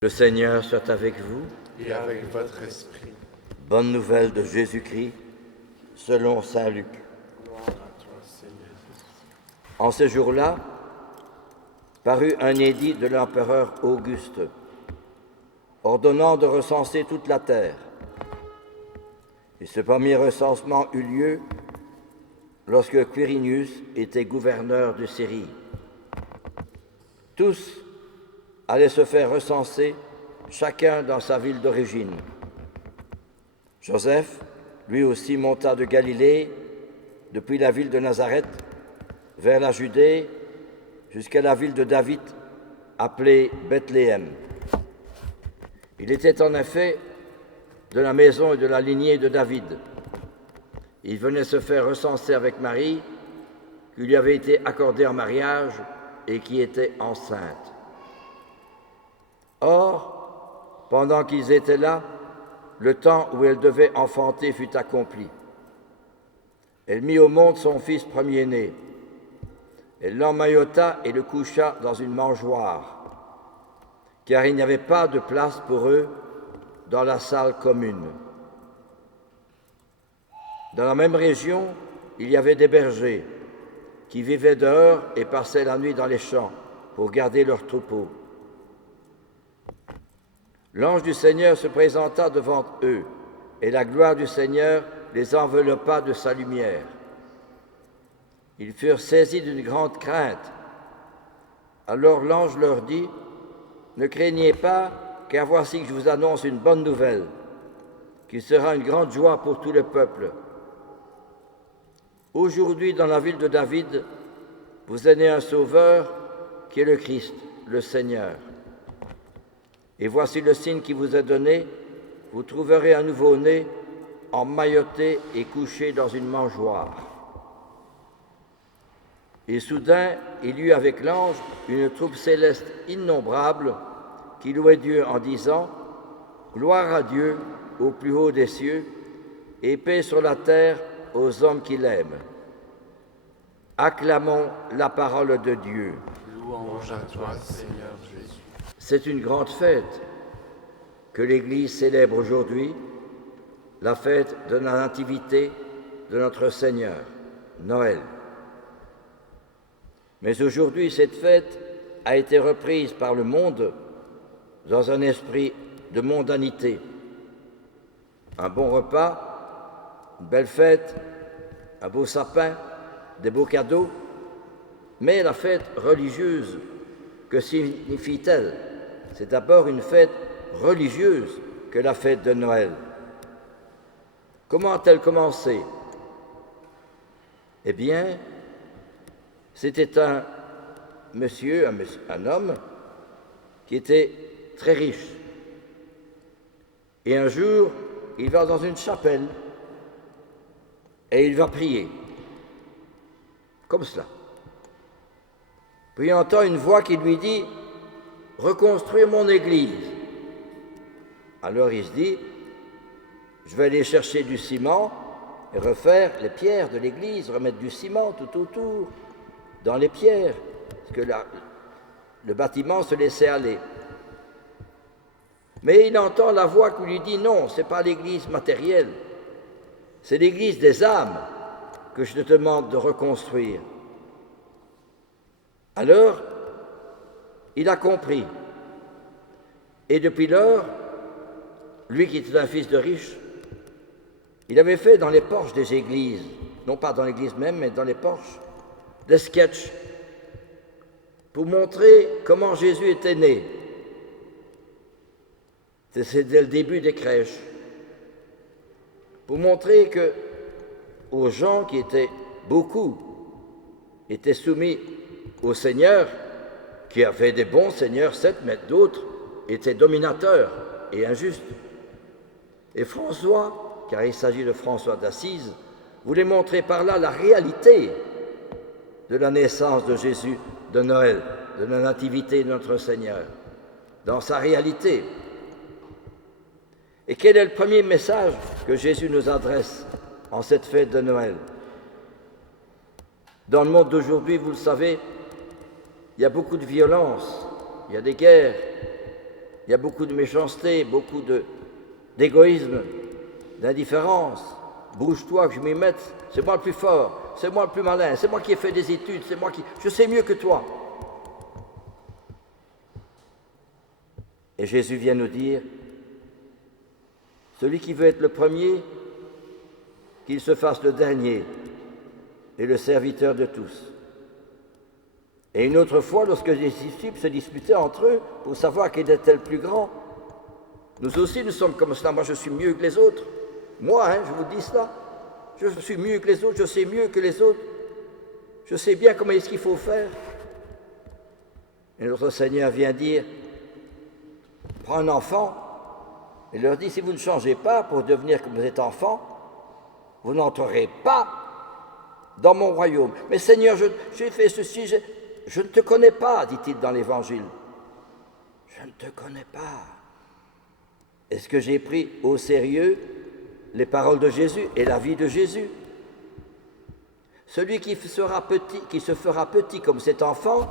Le Seigneur soit avec vous. Et avec votre esprit. Bonne nouvelle de Jésus-Christ, selon saint Luc. Gloire à toi, Seigneur. En ce jour-là, parut un édit de l'empereur Auguste, ordonnant de recenser toute la terre. Et ce premier recensement eut lieu lorsque Quirinius était gouverneur de Syrie. Tous allaient se faire recenser, chacun dans sa ville d'origine. Joseph, lui aussi, monta de Galilée, depuis la ville de Nazareth, vers la Judée, jusqu'à la ville de David, appelée Bethléem. Il était en effet de la maison et de la lignée de David. Il venait se faire recenser avec Marie, qui lui avait été accordée en mariage et qui était enceinte. Or, pendant qu'ils étaient là, le temps où elle devait enfanter fut accompli. Elle mit au monde son fils premier-né. Elle l'emmaillota et le coucha dans une mangeoire, car il n'y avait pas de place pour eux dans la salle commune. Dans la même région, il y avait des bergers qui vivaient dehors et passaient la nuit dans les champs pour garder leurs troupeaux. L'ange du Seigneur se présenta devant eux, et la gloire du Seigneur les enveloppa de sa lumière. Ils furent saisis d'une grande crainte. Alors l'ange leur dit : « Ne craignez pas, car voici que je vous annonce une bonne nouvelle, qui sera une grande joie pour tout le peuple. Aujourd'hui, dans la ville de David, vous est né un sauveur qui est le Christ, le Seigneur. Et voici le signe qui vous est donné, vous trouverez un nouveau-né emmailloté et couché dans une mangeoire. » Et soudain, il y eut avec l'ange une troupe céleste innombrable qui louait Dieu en disant : « Gloire à Dieu au plus haut des cieux, et paix sur la terre aux hommes qui l'aiment. » Acclamons la parole de Dieu. Louange à toi, Seigneur Jésus. C'est une grande fête que l'Église célèbre aujourd'hui, la fête de la nativité de notre Seigneur, Noël. Mais aujourd'hui, cette fête a été reprise par le monde dans un esprit de mondanité. Un bon repas, une belle fête, un beau sapin, des beaux cadeaux, mais la fête religieuse, que signifie-t-elle ? C'est d'abord une fête religieuse que la fête de Noël. Comment a-t-elle commencé ? Eh bien, c'était un homme qui était très riche. Et un jour, il va dans une chapelle et il va prier, comme cela. Puis il entend une voix qui lui dit : « Reconstruire mon église. » Alors il se dit : « Je vais aller chercher du ciment et refaire les pierres de l'église, remettre du ciment tout autour, dans les pierres, parce que le bâtiment se laissait aller. » Mais il entend la voix qui lui dit : « Non, ce n'est pas l'église matérielle, c'est l'église des âmes que je te demande de reconstruire. » Alors, il a compris. Et depuis lors, lui qui était un fils de riche, il avait fait dans les porches des églises, non pas dans l'église même, mais dans les porches, des sketchs pour montrer comment Jésus était né. C'était le début des crèches. Pour montrer que aux gens qui étaient beaucoup, étaient soumis au Seigneur, qui avait des bons seigneurs, certes, mais d'autres étaient dominateurs et injustes. Et François, car il s'agit de François d'Assise, voulait montrer par là la réalité de la naissance de Jésus, de Noël, de la nativité de notre Seigneur, dans sa réalité. Et quel est le premier message que Jésus nous adresse en cette fête de Noël ? Dans le monde d'aujourd'hui, vous le savez, il y a beaucoup de violence, il y a des guerres, il y a beaucoup de méchanceté, beaucoup d'égoïsme, d'indifférence. Bouge-toi que je m'y mette, c'est moi le plus fort, c'est moi le plus malin, c'est moi qui ai fait des études, c'est moi qui... Je sais mieux que toi. Et Jésus vient nous dire, celui qui veut être le premier, qu'il se fasse le dernier et le serviteur de tous. Et une autre fois, lorsque les disciples se disputaient entre eux pour savoir qui était le plus grand, nous aussi nous sommes comme cela. Moi je suis mieux que les autres. Moi, je vous dis cela. Je suis mieux que les autres, je sais mieux que les autres. Je sais bien comment est-ce qu'il faut faire. Et notre Seigneur vient dire, prends un enfant et leur dit, si vous ne changez pas pour devenir comme vous êtes enfant, vous n'entrerez pas dans mon royaume. Mais Seigneur, j'ai fait ceci, je ne te connais pas, dit-il dans l'Évangile. Je ne te connais pas. Est-ce que j'ai pris au sérieux les paroles de Jésus et la vie de Jésus? Celui qui se fera petit comme cet enfant,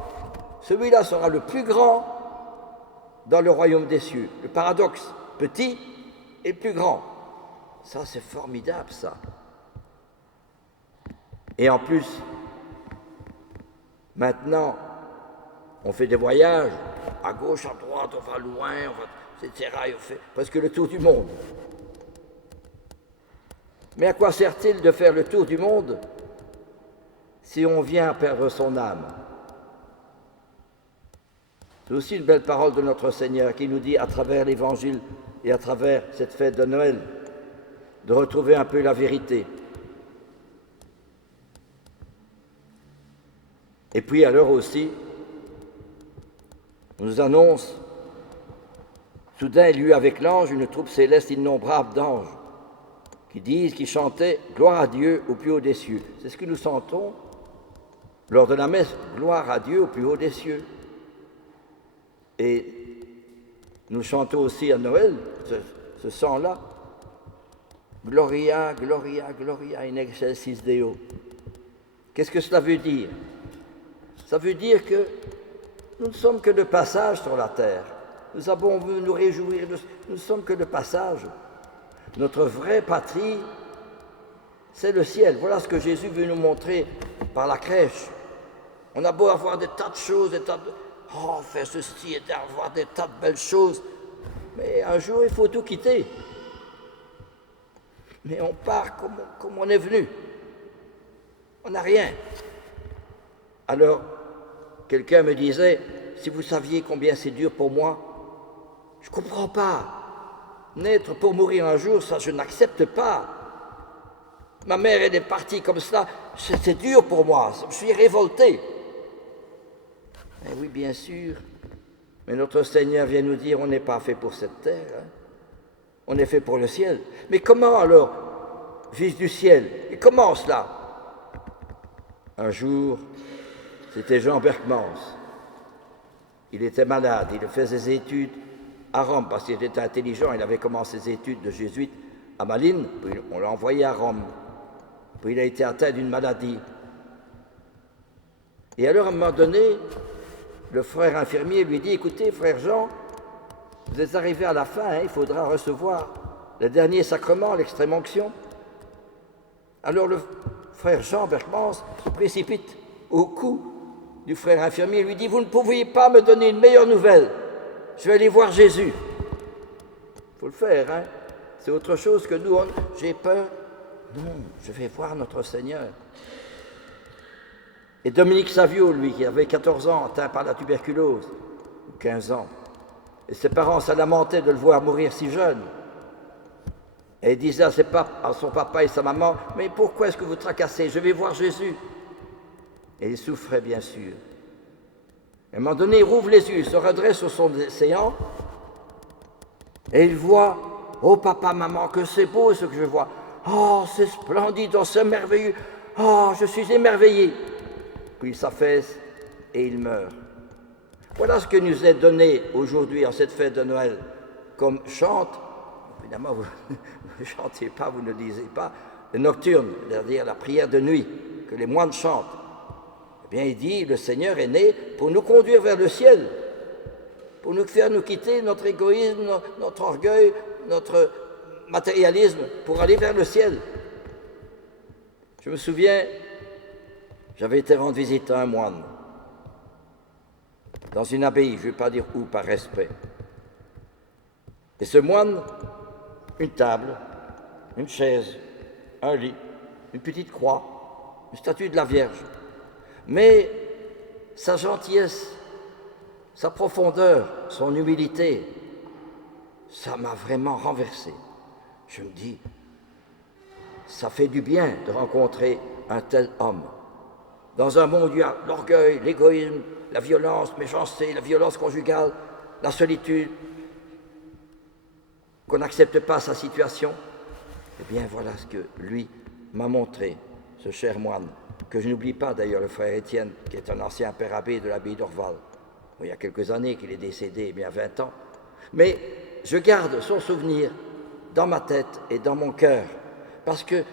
celui-là sera le plus grand dans le royaume des cieux. Le paradoxe, petit et plus grand. Ça, c'est formidable, ça. Et en plus, maintenant, on fait des voyages, à gauche, à droite, on va loin, etc. Et on fait presque le tour du monde. Mais à quoi sert-il de faire le tour du monde si on vient à perdre son âme? C'est aussi une belle parole de notre Seigneur qui nous dit, à travers l'Évangile et à travers cette fête de Noël, de retrouver un peu la vérité. Et puis alors aussi, on nous annonce, soudain il y eut avec l'ange une troupe céleste innombrable d'anges qui chantaient « Gloire à Dieu au plus haut des cieux ». C'est ce que nous sentons lors de la messe, « Gloire à Dieu au plus haut des cieux ». Et nous chantons aussi à Noël ce chant-là, « Gloria, Gloria, Gloria in excelsis Deo ». Qu'est-ce que cela veut dire? Ça veut dire que nous ne sommes que de passage sur la terre. Nous avons voulu nous réjouir, nous ne sommes que de passage. Notre vraie patrie, c'est le ciel. Voilà ce que Jésus veut nous montrer par la crèche. On a beau avoir des tas de choses, des tas de... Oh, faire ceci et avoir des tas de belles choses. Mais un jour, il faut tout quitter. Mais on part comme on est venu. On n'a rien. Alors, quelqu'un me disait, si vous saviez combien c'est dur pour moi, je ne comprends pas. Naître pour mourir un jour, ça je n'accepte pas. Ma mère, elle est partie comme cela, c'est dur pour moi, je suis révolté. Eh oui, bien sûr, mais notre Seigneur vient nous dire, on n'est pas fait pour cette terre, on est fait pour le ciel. Mais comment alors, fils du ciel, et comment cela? Un jour, c'était Jean Berckmans. Il était malade, il faisait ses études à Rome, parce qu'il était intelligent, il avait commencé ses études de jésuite à Malines, puis on l'a envoyé à Rome. Puis il a été atteint d'une maladie. Et alors, à un moment donné, le frère infirmier lui dit, écoutez, frère Jean, vous êtes arrivé à la fin, il faudra recevoir le dernier sacrement, l'extrême-onction. Alors le frère Jean Berckmans se précipite au cou du frère infirmier et lui dit, vous ne pouviez pas me donner une meilleure nouvelle, je vais aller voir Jésus. Il faut le faire, c'est autre chose que nous, j'ai peur. Non, je vais voir notre Seigneur. Et Dominique Savio, lui, qui avait 14 ans, atteint par la tuberculose, ou 15 ans, et ses parents se lamentaient de le voir mourir si jeune. Et il disait à son papa et sa maman, mais pourquoi est-ce que vous tracassez? Je vais voir Jésus. Et il souffrait, bien sûr. À un moment donné, il rouvre les yeux, il se redresse sur son séant, et il voit, oh papa, maman, que c'est beau ce que je vois. Oh, c'est splendide, oh, c'est merveilleux. Oh, je suis émerveillé. Puis il s'affaisse et il meurt. Voilà ce que nous est donné aujourd'hui en cette fête de Noël comme chante. Évidemment, vous ne chantez pas, vous ne lisez pas le nocturne, c'est-à-dire la prière de nuit que les moines chantent. Eh bien, il dit, le Seigneur est né pour nous conduire vers le ciel, pour nous faire nous quitter notre égoïsme, notre orgueil, notre matérialisme, pour aller vers le ciel. Je me souviens, j'avais été rendre visite à un moine, dans une abbaye, je ne vais pas dire où par respect. Et ce moine, une table, une chaise, un lit, une petite croix, une statue de la Vierge. Mais sa gentillesse, sa profondeur, son humilité, ça m'a vraiment renversé. Je me dis, ça fait du bien de rencontrer un tel homme. Dans un monde où il y a l'orgueil, l'égoïsme, la violence, méchanceté, la violence conjugale, la solitude, qu'on n'accepte pas sa situation, eh bien voilà ce que lui m'a montré, ce cher moine, que je n'oublie pas d'ailleurs, le frère Étienne, qui est un ancien père abbé de l'abbaye d'Orval. Il y a quelques années qu'il est décédé, bien 20 ans. Mais je garde son souvenir dans ma tête et dans mon cœur, parce que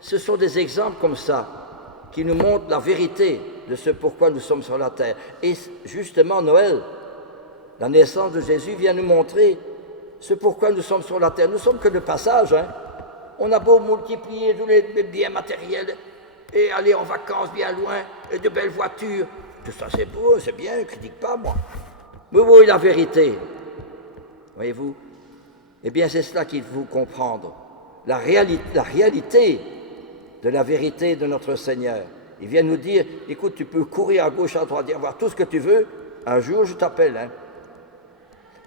ce sont des exemples comme ça qui nous montrent la vérité de ce pourquoi nous sommes sur la terre. Et justement, Noël, la naissance de Jésus, vient nous montrer ce pourquoi nous sommes sur la terre. Nous ne sommes que de passage. On a beau multiplier tous les biens matériels et aller en vacances bien loin, et de belles voitures. Tout ça, c'est beau, c'est bien, je ne critique pas, moi. Mais oui, la vérité, voyez-vous, eh bien, c'est cela qu'il faut comprendre. La réalité de la vérité de notre Seigneur. Il vient nous dire, écoute, tu peux courir à gauche, à droite, dire avoir tout ce que tu veux, un jour je t'appelle.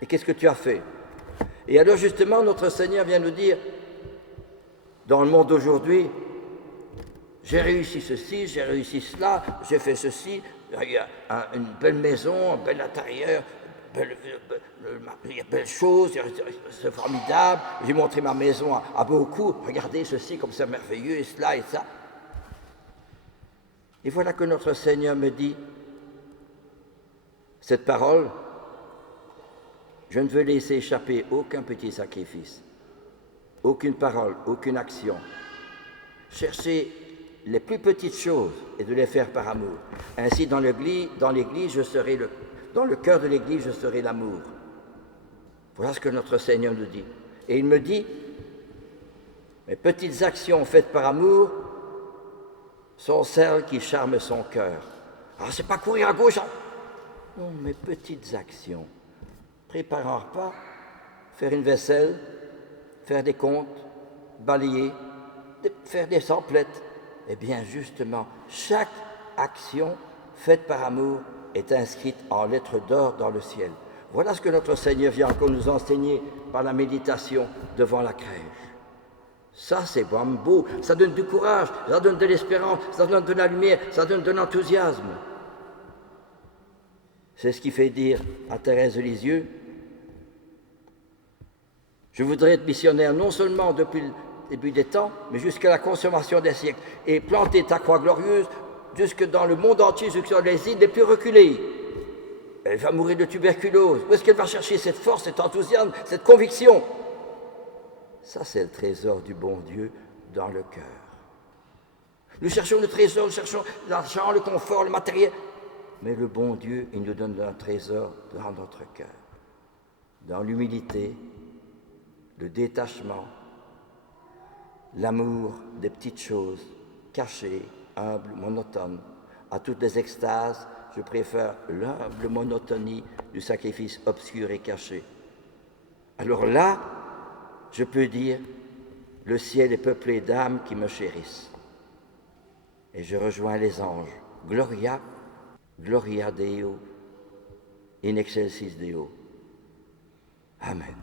Et qu'est-ce que tu as fait? Et alors justement, notre Seigneur vient nous dire, dans le monde d'aujourd'hui, j'ai réussi ceci, j'ai réussi cela, j'ai fait ceci, il y a une belle maison, un bel intérieur, il y a belles choses, c'est formidable, j'ai montré ma maison à beaucoup, regardez ceci comme c'est merveilleux, et cela et ça. Et voilà que notre Seigneur me dit, cette parole, je ne veux laisser échapper aucun petit sacrifice, aucune parole, aucune action. Cherchez les plus petites choses et de les faire par amour. Ainsi, dans l'église, dans le cœur de l'église, je serai l'amour. Voilà ce que notre Seigneur nous dit. Et il me dit, mes petites actions faites par amour sont celles qui charment son cœur. Alors, c'est pas courir à gauche. Non, mes petites actions. Préparer un repas, faire une vaisselle, faire des comptes, balayer, faire des samplettes. Eh bien, justement, chaque action faite par amour est inscrite en lettres d'or dans le ciel. Voilà ce que notre Seigneur vient encore nous enseigner par la méditation devant la crèche. Ça, c'est vraiment beau. Ça donne du courage, ça donne de l'espérance, ça donne de la lumière, ça donne de l'enthousiasme. C'est ce qui fait dire à Thérèse de Lisieux, je voudrais être missionnaire non seulement depuis le début des temps, mais jusqu'à la consommation des siècles, et planter ta croix glorieuse jusque dans le monde entier, jusque dans les îles les plus reculées. Elle va mourir de tuberculose. Où est-ce qu'elle va chercher cette force, cet enthousiasme, cette conviction? Ça, c'est le trésor du bon Dieu dans le cœur. Nous cherchons le trésor, nous cherchons l'argent, le confort, le matériel. Mais le bon Dieu, il nous donne un trésor dans notre cœur. Dans l'humilité, le détachement, l'amour des petites choses, cachées, humbles, monotones. À toutes les extases, je préfère l'humble monotonie du sacrifice obscur et caché. Alors là, je peux dire, le ciel est peuplé d'âmes qui me chérissent. Et je rejoins les anges. Gloria, Gloria Deo, in excelsis Deo. Amen.